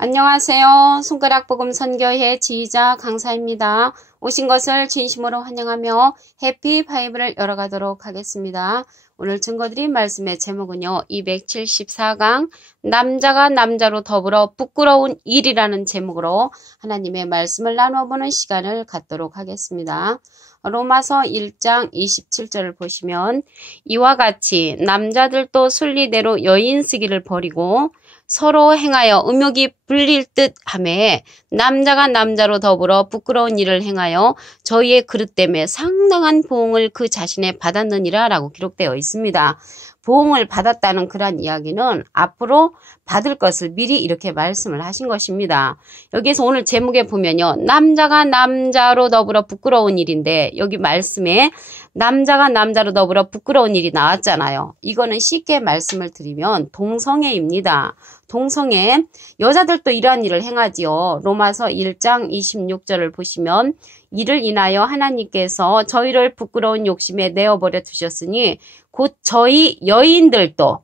안녕하세요. 손가락복음 선교회 지휘자 강사입니다. 오신 것을 진심으로 환영하며 해피 바이블을 열어가도록 하겠습니다. 오늘 증거드린 말씀의 제목은요. 274강 남자가 남자로 더불어 부끄러운 일이라는 제목으로 하나님의 말씀을 나눠보는 시간을 갖도록 하겠습니다. 로마서 1장 27절을 보시면 이와 같이 남자들도 순리대로 여인쓰기를 버리고 서로 행하여 음욕이 불릴 듯 하매 남자가 남자로 더불어 부끄러운 일을 행하여 저희의 그릇됨에 상당한 보응을 그 자신에 받았느니라 라고 기록되어 있습니다. 보응을 받았다는 그런 이야기는 앞으로 받을 것을 미리 이렇게 말씀을 하신 것입니다. 여기에서 오늘 제목에 보면요. 남자가 남자로 더불어 부끄러운 일인데 여기 말씀에 남자가 남자로 더불어 부끄러운 일이 나왔잖아요. 이거는 쉽게 말씀을 드리면 동성애입니다. 동성애, 여자들도 이러한 일을 행하지요. 로마서 1장 26절을 보시면 이를 인하여 하나님께서 저희를 부끄러운 욕심에 내어버려 두셨으니 곧 저희 여인들도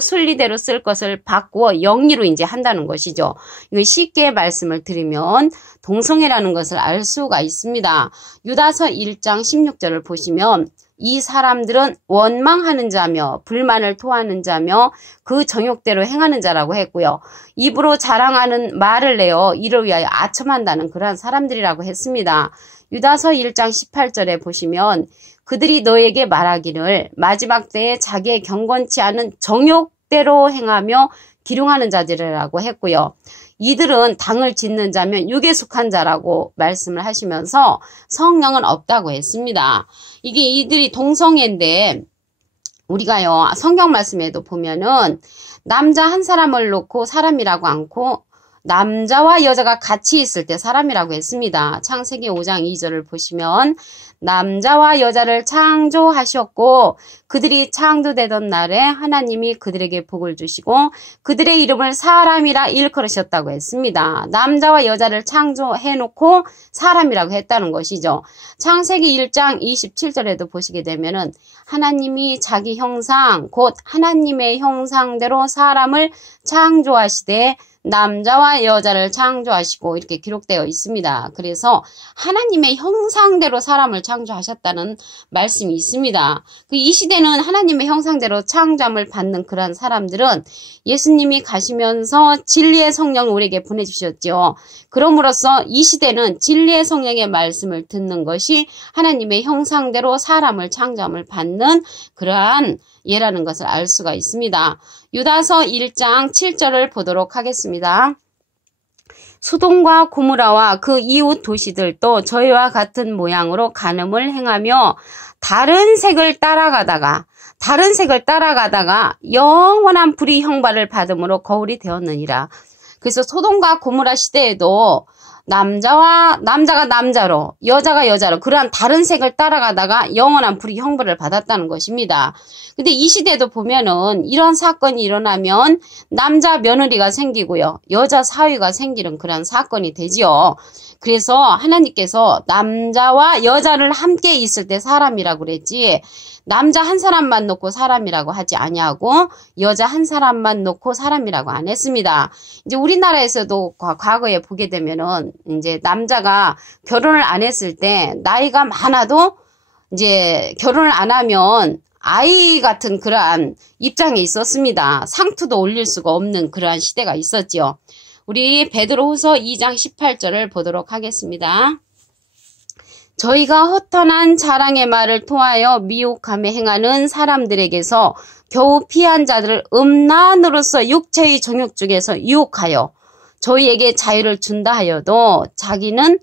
순리대로 쓸 것을 바꾸어 영리로 이제 한다는 것이죠. 이거 쉽게 말씀을 드리면 동성애라는 것을 알 수가 있습니다. 유다서 1장 16절을 보시면 이 사람들은 원망하는 자며 불만을 토하는 자며 그 정욕대로 행하는 자라고 했고요. 입으로 자랑하는 말을 내어 이를 위하여 아첨한다는 그러한 사람들이라고 했습니다. 유다서 1장 18절에 보시면 그들이 너에게 말하기를 마지막 때에 자기의 경건치 않은 정욕대로 행하며 기륭하는 자들이라고 했고요. 이들은 당을 짓는 자면 육에 속한 자라고 말씀을 하시면서 성령은 없다고 했습니다. 이게 이들이 동성애인데 우리가요 성경 말씀에도 보면은 남자 한 사람을 놓고 사람이라고 않고 남자와 여자가 같이 있을 때 사람이라고 했습니다. 창세기 5장 2절을 보시면 남자와 여자를 창조하셨고 그들이 창조되던 날에 하나님이 그들에게 복을 주시고 그들의 이름을 사람이라 일컬으셨다고 했습니다. 남자와 여자를 창조해놓고 사람이라고 했다는 것이죠. 창세기 1장 27절에도 보시게 되면은 하나님이 자기 형상 곧 하나님의 형상대로 사람을 창조하시되 남자와 여자를 창조하시고 이렇게 기록되어 있습니다. 그래서 하나님의 형상대로 사람을 창조하셨다는 말씀이 있습니다. 이 시대는 하나님의 형상대로 창조함을 받는 그런 사람들은 예수님이 가시면서 진리의 성령을 우리에게 보내주셨죠. 그럼으로써 이 시대는 진리의 성령의 말씀을 듣는 것이 하나님의 형상대로 사람을 창조함을 받는 그러한 예라는 것을 알 수가 있습니다. 유다서 1장 7절을 보도록 하겠습니다. 소돔과 고모라와 그 이웃 도시들도 저희와 같은 모양으로 간음을 행하며 다른 색을 따라가다가 영원한 불의 형벌을 받음으로 거울이 되었느니라. 그래서 소돔과 고모라 시대에도 남자가 남자로 여자가 여자로 그러한 다른 색을 따라가다가 영원한 불의 형벌을 받았다는 것입니다. 근데 이 시대도 보면은 이런 사건이 일어나면 남자 며느리가 생기고요. 여자 사위가 생기는 그런 사건이 되지요. 그래서 하나님께서 남자와 여자를 함께 있을 때 사람이라고 그랬지 남자 한 사람만 놓고 사람이라고 하지 아니하고 여자 한 사람만 놓고 사람이라고 안 했습니다. 이제 우리나라에서도 과거에 보게 되면은 이제 남자가 결혼을 안 했을 때 나이가 많아도 이제 결혼을 안 하면 아이 같은 그러한 입장에 있었습니다. 상투도 올릴 수가 없는 그러한 시대가 있었죠. 우리 베드로후서 2장 18절을 보도록 하겠습니다. 저희가 허탄한 자랑의 말을 통하여 미혹함에 행하는 사람들에게서 겨우 피한 자들을 음란으로서 육체의 정욕 중에서 유혹하여 저희에게 자유를 준다 하여도 자기는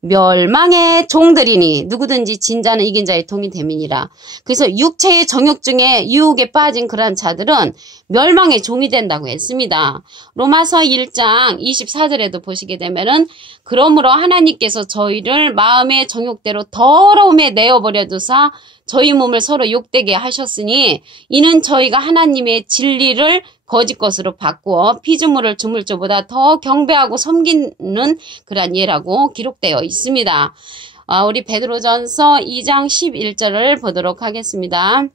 멸망의 종들이니 누구든지 진자는 이긴 자의 동이 됨이니라. 그래서 육체의 정욕 중에 유혹에 빠진 그런 자들은 멸망의 종이 된다고 했습니다. 로마서 1장 24절에도 보시게 되면은 그러므로 하나님께서 저희를 마음의 정욕대로 더러움에 내어버려 두사 저희 몸을 서로 욕되게 하셨으니 이는 저희가 하나님의 진리를 거짓 것으로 바꾸어 피조물을 주물조보다 더 경배하고 섬기는 그러한 예라고 기록되어 있습니다. 우리 베드로전서 2장 11절을 보도록 하겠습니다.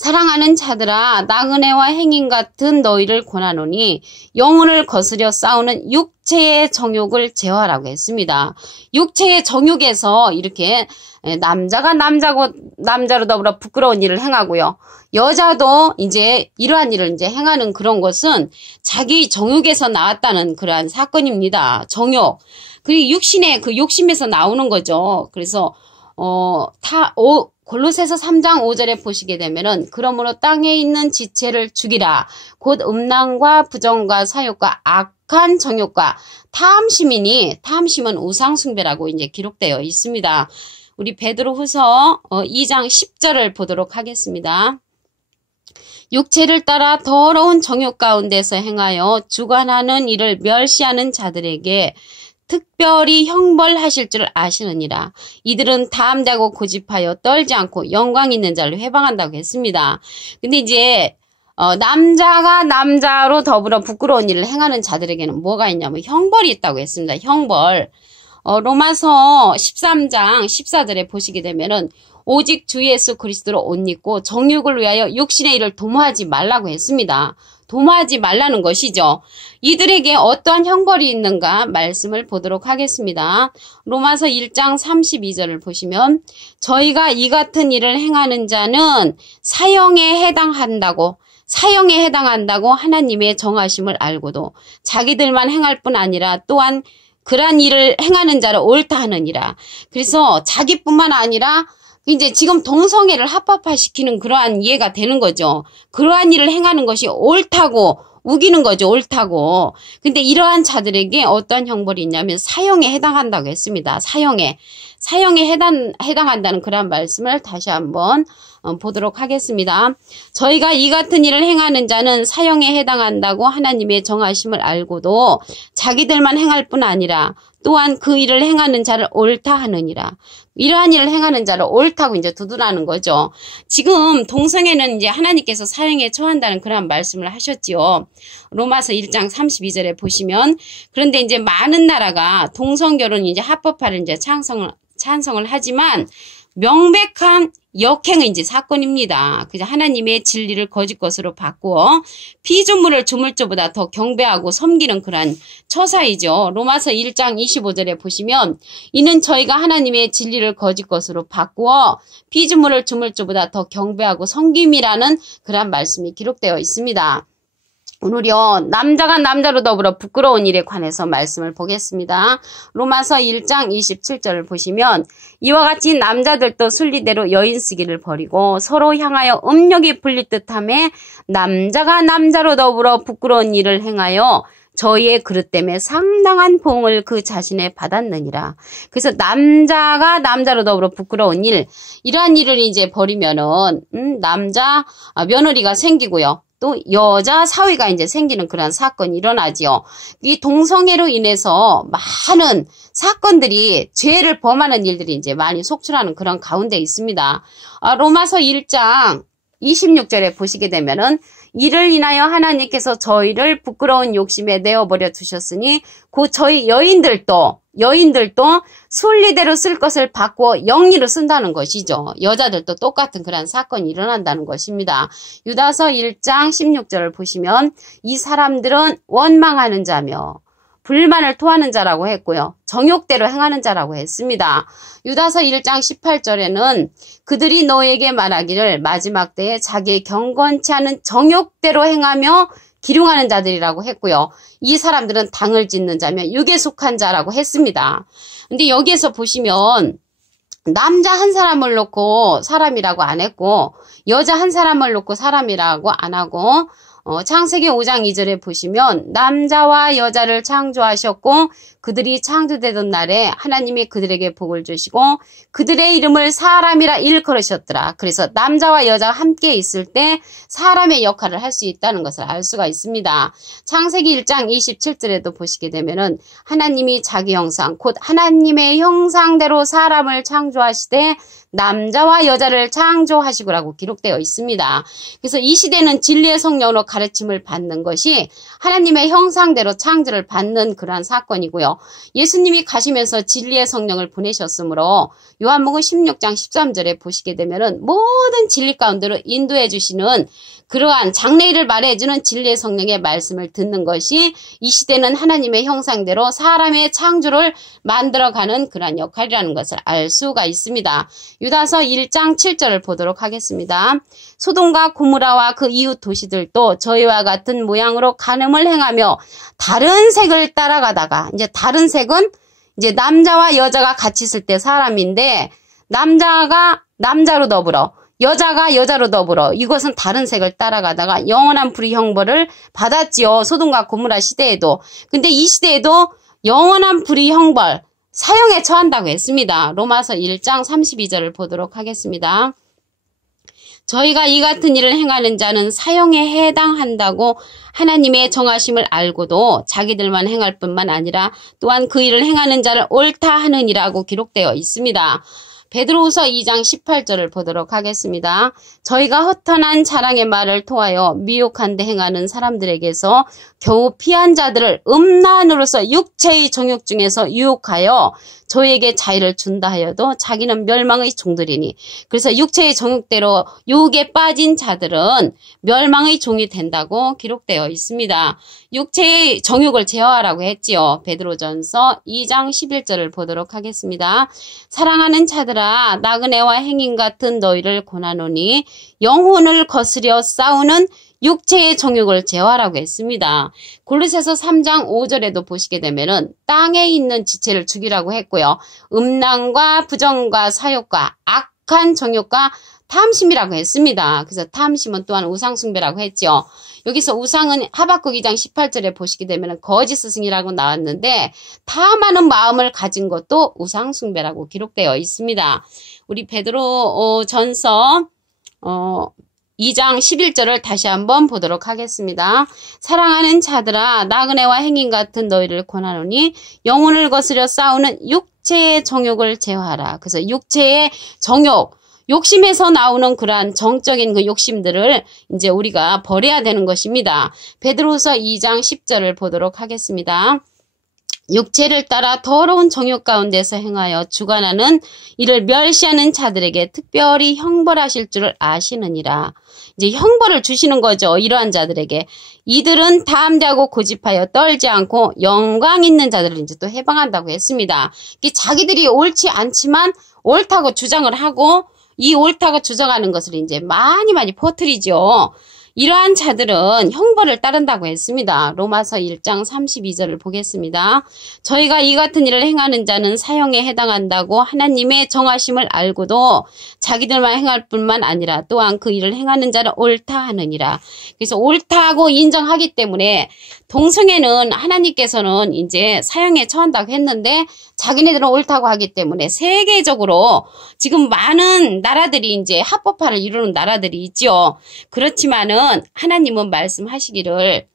사랑하는 자들아 나그네와 행인 같은 너희를 권하노니 영혼을 거스려 싸우는 육체의 정욕을 제어하라고 했습니다. 육체의 정욕에서 이렇게 남자가 남자로 더불어 부끄러운 일을 행하고요. 여자도 이제 이러한 일을 이제 행하는 그런 것은 자기 정욕에서 나왔다는 그러한 사건입니다. 정욕. 그리고 육신의 그 욕심에서 나오는 거죠. 그래서 골로새서 3장 5절에 보시게 되면은 그러므로 땅에 있는 지체를 죽이라. 곧 음란과 부정과 사욕과 악한 정욕과 탐심이니 탐심은 우상숭배라고 이제 기록되어 있습니다. 우리 베드로후서 2장 10절을 보도록 하겠습니다. 육체를 따라 더러운 정욕 가운데서 행하여 주관하는 일을 멸시하는 자들에게 특별히 형벌하실 줄 아시느니라. 이들은 담대하고 고집하여 떨지 않고 영광 있는 자를 회방한다고 했습니다. 근데 이제 남자가 남자로 더불어 부끄러운 일을 행하는 자들에게는 뭐가 있냐면 형벌이 있다고 했습니다. 형벌. 로마서 13장 14절에 보시게 되면은 오직 주 예수 그리스도로 옷 입고 정욕을 위하여 육신의 일을 도모하지 말라고 했습니다. 도모하지 말라는 것이죠. 이들에게 어떠한 형벌이 있는가 말씀을 보도록 하겠습니다. 로마서 1장 32절을 보시면 저희가 이 같은 일을 행하는 자는 사형에 해당한다고 하나님의 정하심을 알고도 자기들만 행할 뿐 아니라 또한 그러한 일을 행하는 자를 옳다 하느니라. 그래서 자기뿐만 아니라 이제 지금 동성애를 합법화시키는 그러한 이해가 되는 거죠. 그러한 일을 행하는 것이 옳다고 우기는 거죠. 옳다고. 근데 이러한 자들에게 어떤 형벌이 있냐면 사형에 해당한다고 했습니다. 사형에 해당한다는 그런 말씀을 다시 한번 보도록 하겠습니다. 저희가 이 같은 일을 행하는 자는 사형에 해당한다고 하나님의 정하심을 알고도 자기들만 행할 뿐 아니라 또한 그 일을 행하는 자를 옳다 하느니라. 이러한 일을 행하는 자를 옳다고 이제 두둔하는 거죠. 지금 동성애는 이제 하나님께서 사형에 처한다는 그런 말씀을 하셨지요. 로마서 1장 32절에 보시면 그런데 이제 많은 나라가 동성결혼 이제 합법화를 이제 찬성을 하지만 명백한 역행의 이제 사건입니다. 그래서 하나님의 진리를 거짓 것으로 바꾸어 피조물을 주물조보다 더 경배하고 섬기는 그러한 처사이죠. 로마서 1장 25절에 보시면 이는 저희가 하나님의 진리를 거짓 것으로 바꾸어 피조물을 주물조보다 더 경배하고 섬김이라는 그러한 말씀이 기록되어 있습니다. 오늘요 남자가 남자로 더불어 부끄러운 일에 관해서 말씀을 보겠습니다. 로마서 1장 27절을 보시면 이와 같이 남자들도 순리대로 여인 쓰기를 버리고 서로 향하여 음욕이 불릴 듯하며 남자가 남자로 더불어 부끄러운 일을 행하여 저희의 그릇 때문에 상당한 보응을 그 자신에 받았느니라. 그래서 남자가 남자로 더불어 부끄러운 일, 이러한 일을 이제 버리면은 남자 며느리가 생기고요. 또 여자 사위가 이제 생기는 그런 사건이 일어나지요. 이 동성애로 인해서 많은 사건들이 죄를 범하는 일들이 이제 많이 속출하는 그런 가운데 있습니다. 로마서 1장 26절에 보시게 되면은 이를 인하여 하나님께서 저희를 부끄러운 욕심에 내어버려 두셨으니 곧 저희 여인들도 순리대로 쓸 것을 바꾸어 영리로 쓴다는 것이죠. 여자들도 똑같은 그런 사건이 일어난다는 것입니다. 유다서 1장 16절을 보시면 이 사람들은 원망하는 자며 불만을 토하는 자라고 했고요. 정욕대로 행하는 자라고 했습니다. 유다서 1장 18절에는 그들이 너에게 말하기를 마지막 때에 자기의 경건치 않은 정욕대로 행하며 기륭하는 자들이라고 했고요. 이 사람들은 당을 짓는 자며 육에 속한 자라고 했습니다. 근데 여기에서 보시면 남자 한 사람을 놓고 사람이라고 안 했고 여자 한 사람을 놓고 사람이라고 안 하고 창세기 5장 2절에 보시면 남자와 여자를 창조하셨고 그들이 창조되던 날에 하나님이 그들에게 복을 주시고 그들의 이름을 사람이라 일컬으셨더라. 그래서 남자와 여자가 함께 있을 때 사람의 역할을 할 수 있다는 것을 알 수가 있습니다. 창세기 1장 27절에도 보시게 되면은 하나님이 자기 형상 곧 하나님의 형상대로 사람을 창조하시되 남자와 여자를 창조하시고라고 기록되어 있습니다. 그래서 이 시대는 진리의 성령으로 가르침을 받는 것이 하나님의 형상대로 창조를 받는 그러한 사건이고요. 예수님이 가시면서 진리의 성령을 보내셨으므로 요한복음 16장 13절에 보시게 되면은 모든 진리 가운데로 인도해 주시는 그러한 장래일을 말해주는 진리의 성령의 말씀을 듣는 것이 이 시대는 하나님의 형상대로 사람의 창조를 만들어가는 그러한 역할이라는 것을 알 수가 있습니다. 유다서 1장 7절을 보도록 하겠습니다. 소돔과 고모라와 그 이웃 도시들도 저희와 같은 모양으로 간음을 행하며 다른 색을 따라가다가, 이제 다른 색은 이제 남자와 여자가 같이 있을 때 사람인데, 남자가 남자로 더불어 여자가 여자로 더불어 이것은 다른 색을 따라가다가 영원한 불의 형벌을 받았지요. 소돔과 고모라 시대에도. 근데 이 시대에도 영원한 불의 형벌, 사형에 처한다고 했습니다. 로마서 1장 32절을 보도록 하겠습니다. 저희가 이 같은 일을 행하는 자는 사형에 해당한다고 하나님의 정하심을 알고도 자기들만 행할 뿐만 아니라 또한 그 일을 행하는 자를 옳다 하느니라고 기록되어 있습니다. 베드로후서 2장 18절을 보도록 하겠습니다. 저희가 허탄한 자랑의 말을 통하여 미혹한 데 행하는 사람들에게서 겨우 피한 자들을 음란으로서 육체의 정욕 중에서 유혹하여 저희에게 자유를 준다 하여도 자기는 멸망의 종들이니, 그래서 육체의 정욕대로 유혹에 빠진 자들은 멸망의 종이 된다고 기록되어 있습니다. 육체의 정욕을 제어하라고 했지요. 베드로전서 2장 11절을 보도록 하겠습니다. 사랑하는 자들아, 나그네와 행인 같은 너희를 권하노니 영혼을 거스려 싸우는 육체의 정욕을 제어하라고 했습니다. 골로새서 3장 5절에도 보시게 되면은 땅에 있는 지체를 죽이라고 했고요. 음란과 부정과 사욕과 악한 정욕과 탐심이라고 했습니다. 그래서 탐심은 또한 우상숭배라고 했죠. 여기서 우상은 하박국 2장 18절에 보시게 되면 거짓 스승이라고 나왔는데, 탐하는 마음을 가진 것도 우상숭배라고 기록되어 있습니다. 우리 베드로 전서 2장 11절을 다시 한번 보도록 하겠습니다. 사랑하는 자들아, 나그네와 행인 같은 너희를 권하노니 영혼을 거스려 싸우는 육체의 정욕을 제어하라. 그래서 육체의 정욕, 욕심에서 나오는 그러한 정적인 그 욕심들을 이제 우리가 버려야 되는 것입니다. 베드로후서 2장 10절을 보도록 하겠습니다. 육체를 따라 더러운 정욕 가운데서 행하여 주관하는 이를 멸시하는 자들에게 특별히 형벌하실 줄을 아시느니라. 이제 형벌을 주시는 거죠. 이러한 자들에게. 이들은 담대하고 고집하여 떨지 않고 영광 있는 자들을 이제 또 해방한다고 했습니다. 자기들이 옳지 않지만 옳다고 주장을 하고, 이 옳다고 주장하는 것을 이제 많이 퍼뜨리죠. 이러한 자들은 형벌을 따른다고 했습니다. 로마서 1장 32절을 보겠습니다. 저희가 이 같은 일을 행하는 자는 사형에 해당한다고 하나님의 정하심을 알고도 자기들만 행할 뿐만 아니라 또한 그 일을 행하는 자를 옳다 하느니라. 그래서 옳다고 인정하기 때문에 동성애는 하나님께서는 이제 사형에 처한다고 했는데 자기네들은 옳다고 하기 때문에 세계적으로 지금 많은 나라들이 이제 합법화를 이루는 나라들이 있죠. 그렇지만은 하나님은 말씀하시기를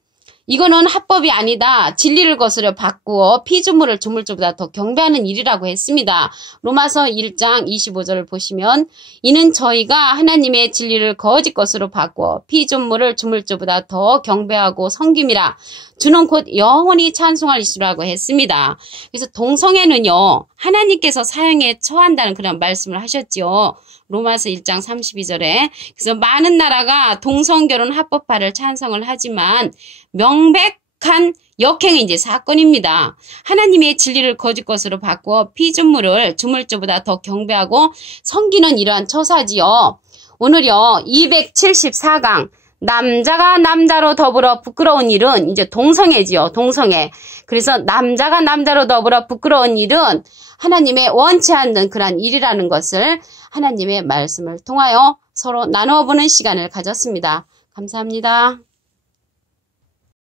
이거는 합법이 아니다. 진리를 거스려 바꾸어 피조물을 조물주보다 더 경배하는 일이라고 했습니다. 로마서 1장 25절을 보시면 이는 저희가 하나님의 진리를 거짓 것으로 바꾸어 피조물을 조물주보다 더 경배하고 섬김이라. 주는 곧 영원히 찬송할 이시라고 했습니다. 그래서 동성애는요, 하나님께서 사형에 처한다는 그런 말씀을 하셨지요. 로마서 1장 32절에. 그래서 많은 나라가 동성결혼 합법화를 찬성을 하지만 명백한 역행의 이제 사건입니다. 하나님의 진리를 거짓 것으로 바꾸어 피조물을 조물주보다 더 경배하고 섬기는 이러한 처사지요. 오늘요 274강 남자가 남자로 더불어 부끄러운 일은 이제 동성애지요. 동성애. 그래서 남자가 남자로 더불어 부끄러운 일은 하나님의 원치 않는 그러한 일이라는 것을 하나님의 말씀을 통하여 서로 나누어 보는 시간을 가졌습니다. 감사합니다.